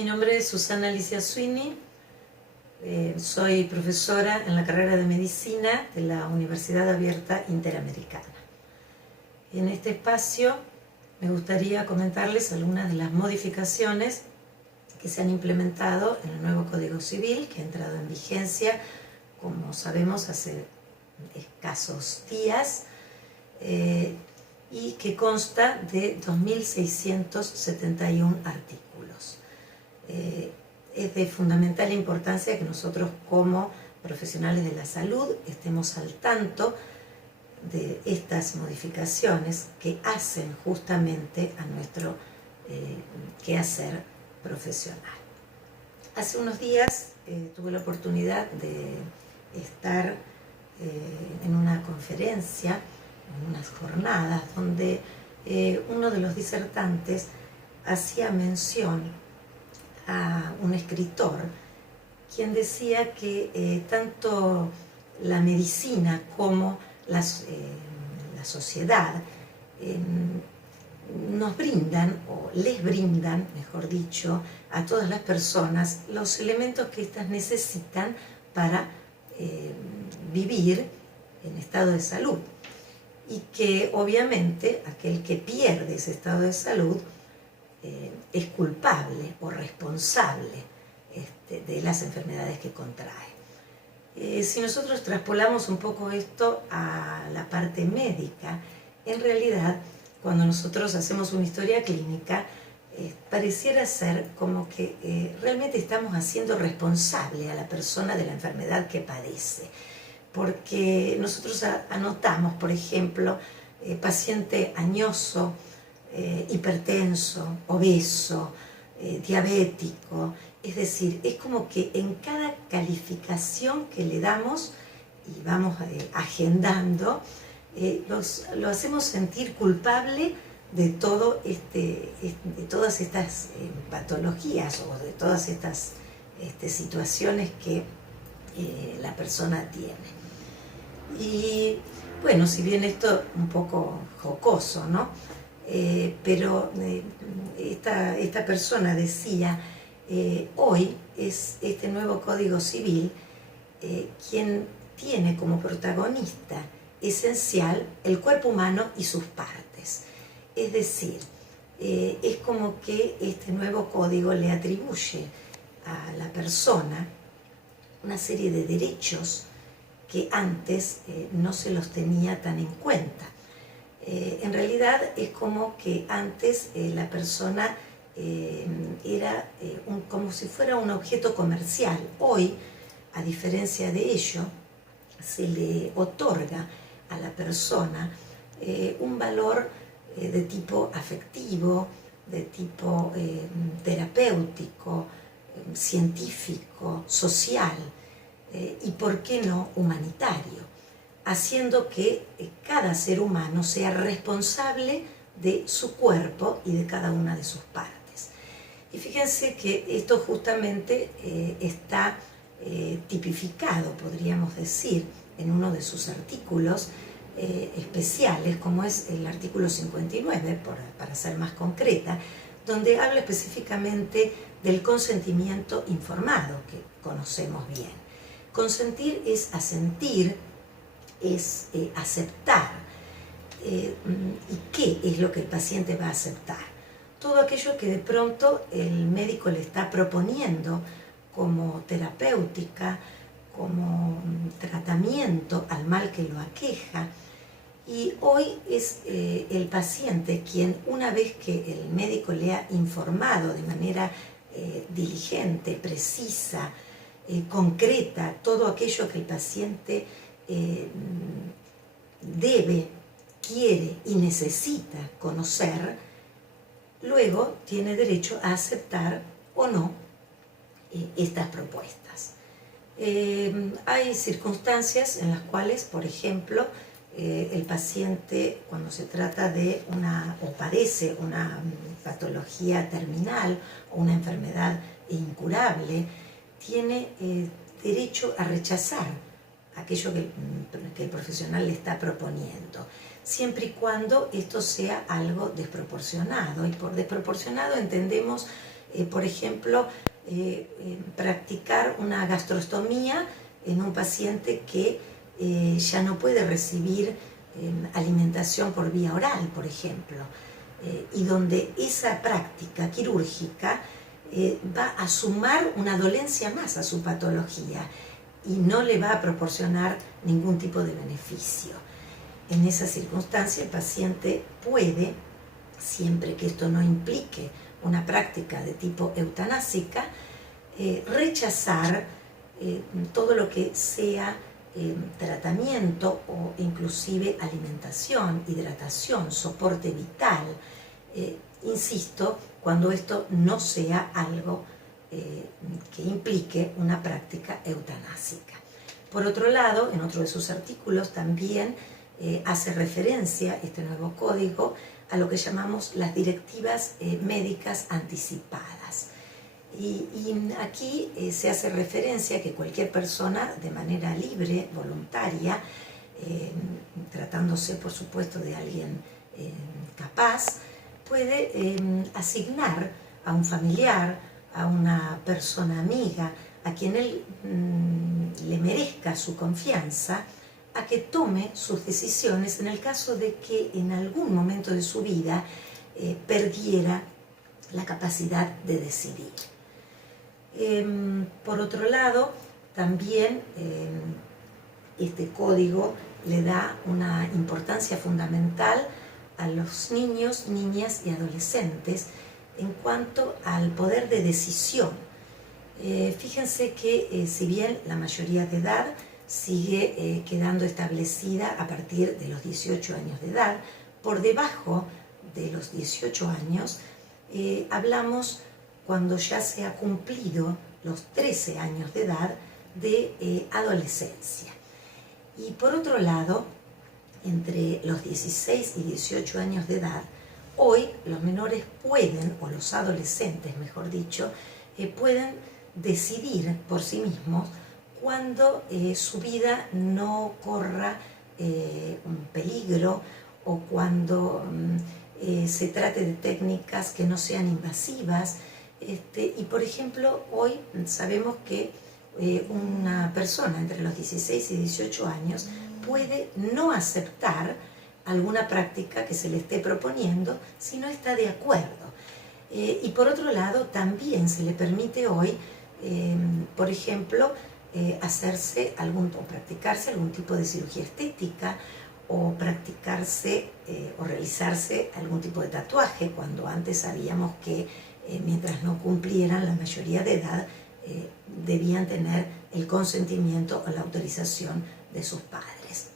Mi nombre es Susana Alicia Sweeney, soy profesora en la carrera de Medicina de la Universidad Abierta Interamericana. En este espacio me gustaría comentarles algunas de las modificaciones que se han implementado en el nuevo Código Civil, que ha entrado en vigencia, como sabemos, hace escasos días, y que consta de 2.671 artículos. Es de fundamental importancia que nosotros como profesionales de la salud estemos al tanto de estas modificaciones que hacen justamente a nuestro quehacer profesional. Hace unos días tuve la oportunidad de estar en una conferencia, en unas jornadas, donde uno de los disertantes hacía mención a un escritor, quien decía que tanto la medicina como la sociedad nos brindan, o les brindan, mejor dicho, a todas las personas los elementos que éstas necesitan para vivir en estado de salud. Y que obviamente aquel que pierde ese estado de salud es culpable o responsable de las enfermedades que contrae. Si nosotros traspolamos un poco esto a la parte médica, en realidad cuando nosotros hacemos una historia clínica, pareciera ser como que realmente estamos haciendo responsable a la persona de la enfermedad que padece. Porque nosotros anotamos, por ejemplo, paciente añoso, hipertenso, obeso, diabético. Es decir, es como que en cada calificación que le damos y vamos agendando, lo hacemos sentir culpable de, de todas estas patologías o de todas estas situaciones que la persona tiene. Y bueno, si bien esto es un poco jocoso, ¿no? Pero esta persona decía, hoy es este nuevo Código Civil quien tiene como protagonista esencial el cuerpo humano y sus partes. Es decir, es como que este nuevo código le atribuye a la persona una serie de derechos que antes no se los tenía tan en cuenta. En realidad es como que antes la persona era como si fuera un objeto comercial. Hoy, a diferencia de ello, se le otorga a la persona un valor de tipo afectivo, de tipo terapéutico, científico, social y, ¿por qué no, humanitario, haciendo que cada ser humano sea responsable de su cuerpo y de cada una de sus partes. Y fíjense que esto justamente está tipificado, podríamos decir, en uno de sus artículos especiales, como es el artículo 59, para ser más concreta, donde habla específicamente del consentimiento informado, que conocemos bien. Consentir es asentir, es aceptar. ¿Y qué es lo que el paciente va a aceptar? Todo aquello que de pronto el médico le está proponiendo como terapéutica, como tratamiento al mal que lo aqueja. Y hoy es el paciente quien, una vez que el médico le ha informado de manera diligente, precisa, concreta, todo aquello que el paciente debe, quiere y necesita conocer, luego tiene derecho a aceptar o no estas propuestas. Hay circunstancias en las cuales, por ejemplo, el paciente, cuando se trata de o padece una patología terminal o una enfermedad incurable, tiene derecho a rechazar aquello que el profesional le está proponiendo, siempre y cuando esto sea algo desproporcionado. Y por desproporcionado entendemos por ejemplo, practicar una gastrostomía en un paciente que ya no puede recibir alimentación por vía oral, por ejemplo, y donde esa práctica quirúrgica va a sumar una dolencia más a su patología y no le va a proporcionar ningún tipo de beneficio. En esa circunstancia, el paciente puede, siempre que esto no implique una práctica de tipo eutanásica, rechazar todo lo que sea tratamiento o inclusive alimentación, hidratación, soporte vital, insisto, cuando esto no sea algo que implique una práctica eutanásica. Por otro lado, en otro de sus artículos también hace referencia este nuevo código a lo que llamamos las directivas médicas anticipadas. Y aquí se hace referencia a que cualquier persona, de manera libre, voluntaria, tratándose por supuesto de alguien capaz, puede asignar a un familiar, a una persona amiga, a quien él le merezca su confianza, a que tome sus decisiones en el caso de que en algún momento de su vida perdiera la capacidad de decidir. Por otro lado, también este código le da una importancia fundamental a los niños, niñas y adolescentes en cuanto al poder de decisión. Fíjense que si bien la mayoría de edad sigue quedando establecida a partir de los 18 años de edad, por debajo de los 18 años hablamos cuando ya se ha cumplido los 13 años de edad de adolescencia. Y por otro lado, entre los 16 y 18 años de edad, hoy los menores pueden, o los adolescentes mejor dicho, pueden decidir por sí mismos cuando su vida no corra un peligro o cuando se trate de técnicas que no sean invasivas. Y por ejemplo, hoy sabemos que una persona entre los 16 y 18 años puede no aceptar alguna práctica que se le esté proponiendo si no está de acuerdo. Y por otro lado, también se le permite hoy, por ejemplo, hacerse o practicarse algún tipo de cirugía estética o practicarse o realizarse algún tipo de tatuaje, cuando antes sabíamos que mientras no cumplieran la mayoría de edad debían tener el consentimiento o la autorización de sus padres.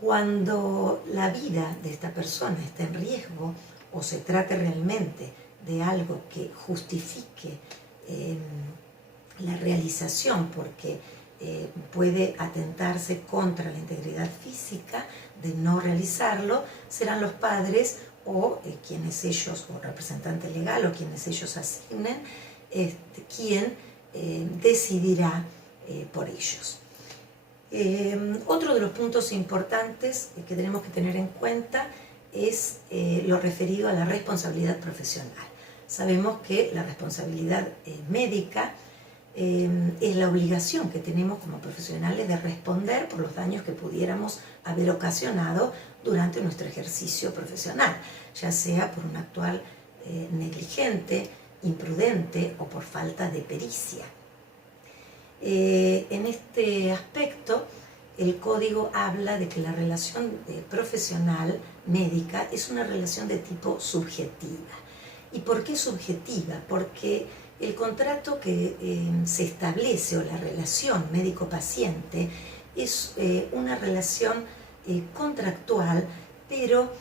Cuando la vida de esta persona está en riesgo o se trate realmente de algo que justifique la realización porque puede atentarse contra la integridad física de no realizarlo, serán los padres o quienes ellos, o representante legal o quienes ellos asignen, quien decidirá por ellos. Otro de los puntos importantes que tenemos que tener en cuenta es lo referido a la responsabilidad profesional. Sabemos que la responsabilidad médica es la obligación que tenemos como profesionales de responder por los daños que pudiéramos haber ocasionado durante nuestro ejercicio profesional, ya sea por un actuar negligente, imprudente o por falta de pericia. En este aspecto, el código habla de que la relación profesional médica es una relación de tipo subjetiva. ¿Y por qué subjetiva? Porque el contrato que se establece o la relación médico-paciente es una relación contractual, pero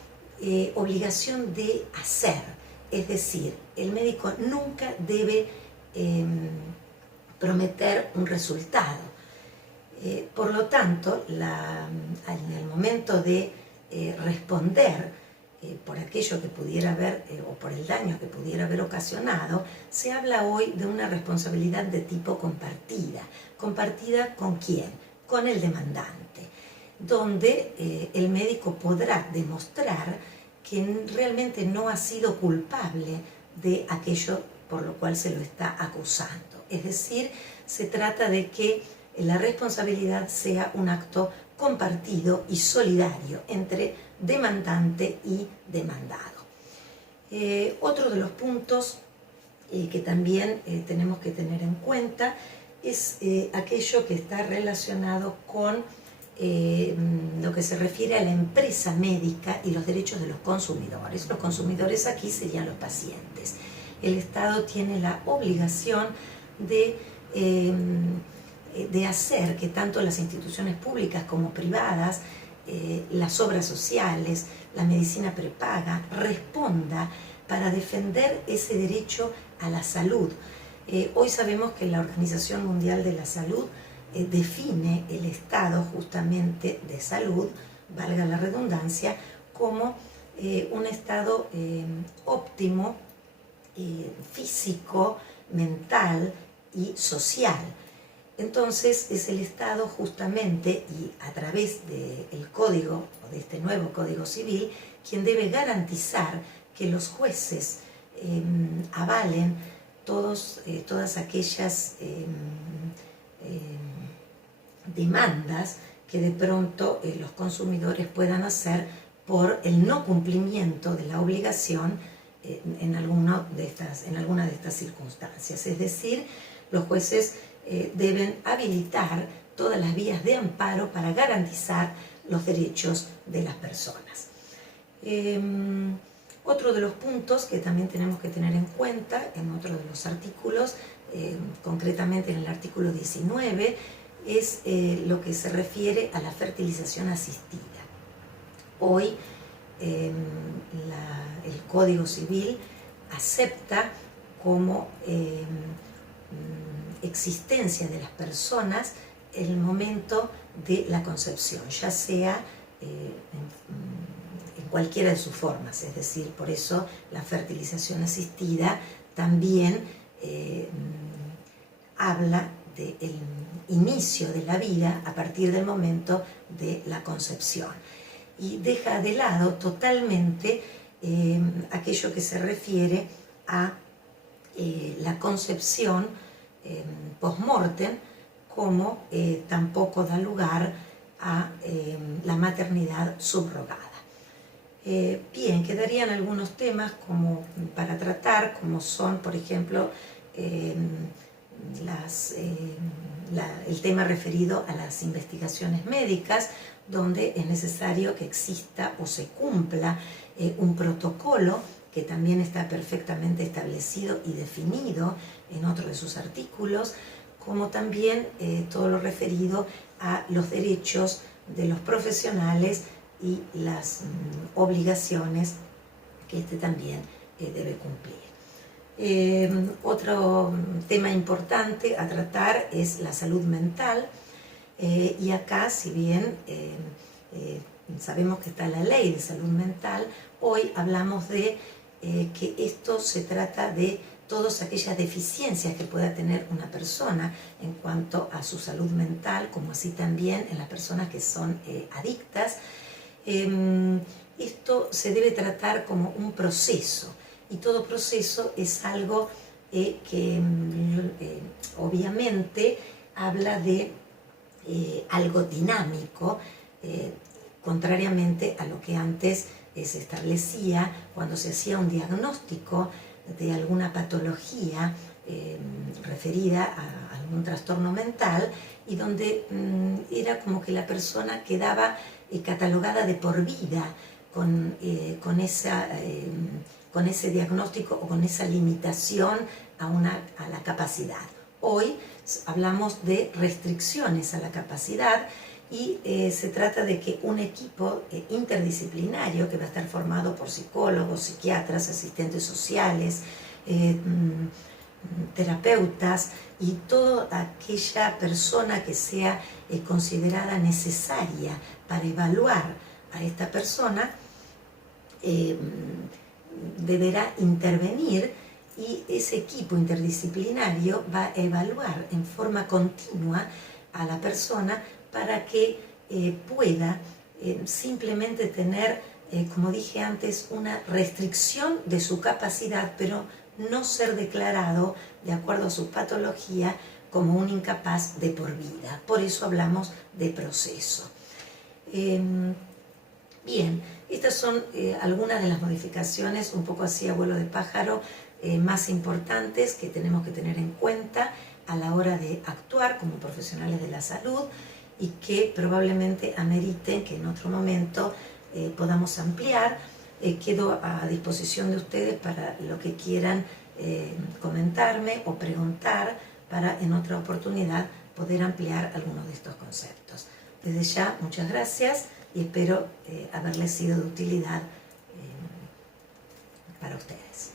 obligación de hacer. Es decir, el médico nunca debe prometer un resultado. Por lo tanto, en el momento de responder por aquello que pudiera haber o por el daño que pudiera haber ocasionado, se habla hoy de una responsabilidad de tipo compartida. ¿Compartida con quién? Con el demandante, donde el médico podrá demostrar que realmente no ha sido culpable de aquello por lo cual se lo está acusando. Es decir, se trata de que la responsabilidad sea un acto compartido y solidario entre demandante y demandado. Otro de los puntos que también tenemos que tener en cuenta es aquello que está relacionado con lo que se refiere a la empresa médica y los derechos de los consumidores. Los consumidores aquí serían los pacientes. El Estado tiene la obligación de hacer que tanto las instituciones públicas como privadas, las obras sociales, la medicina prepaga, responda para defender ese derecho a la salud. Hoy sabemos que la Organización Mundial de la Salud define el estado justamente de salud, valga la redundancia, como un estado óptimo, físico, mental y social. Entonces es el Estado justamente, y a través del código, o de este nuevo Código Civil, quien debe garantizar que los jueces avalen todas aquellas demandas que de pronto los consumidores puedan hacer por el no cumplimiento de la obligación en alguna de estas circunstancias. Es decir, los jueces deben habilitar todas las vías de amparo para garantizar los derechos de las personas. Otro de los puntos que también tenemos que tener en cuenta en otro de los artículos, concretamente en el artículo 19, es lo que se refiere a la fertilización asistida. Hoy el Código Civil acepta como existencia de las personas el momento de la concepción, ya sea en cualquiera de sus formas. Es decir, por eso la fertilización asistida también habla del inicio de la vida a partir del momento de la concepción, y deja de lado totalmente aquello que se refiere a la concepción post-mortem, como tampoco da lugar a la maternidad subrogada. Bien, quedarían algunos temas como para tratar, como son, por ejemplo, el tema referido a las investigaciones médicas, donde es necesario que exista o se cumpla un protocolo que también está perfectamente establecido y definido en otro de sus artículos, como también todo lo referido a los derechos de los profesionales y las obligaciones que este también debe cumplir. Otro tema importante a tratar es la salud mental, y acá, si bien sabemos que está la ley de salud mental, hoy hablamos de que esto se trata de todas aquellas deficiencias que pueda tener una persona en cuanto a su salud mental, como así también en las personas que son adictas. Esto se debe tratar como un proceso, y todo proceso es algo que obviamente habla de algo dinámico, contrariamente a lo que antes se establecía cuando se hacía un diagnóstico de alguna patología referida a algún trastorno mental, y donde era como que la persona quedaba catalogada de por vida con ese diagnóstico o con esa limitación a la capacidad. Hoy hablamos de restricciones a la capacidad, y se trata de que un equipo interdisciplinario que va a estar formado por psicólogos, psiquiatras, asistentes sociales, terapeutas y toda aquella persona que sea considerada necesaria para evaluar a esta persona, deberá intervenir, y ese equipo interdisciplinario va a evaluar en forma continua a la persona para que pueda simplemente tener como dije antes, una restricción de su capacidad, pero no ser declarado, de acuerdo a su patología, como un incapaz de por vida. Por eso hablamos de proceso. Bien, estas son algunas de las modificaciones, un poco así a vuelo de pájaro, más importantes que tenemos que tener en cuenta a la hora de actuar como profesionales de la salud y que probablemente ameriten que en otro momento podamos ampliar. Quedo a disposición de ustedes para lo que quieran comentarme o preguntar para en otra oportunidad poder ampliar algunos de estos conceptos. Desde ya, muchas gracias y espero haberles sido de utilidad para ustedes.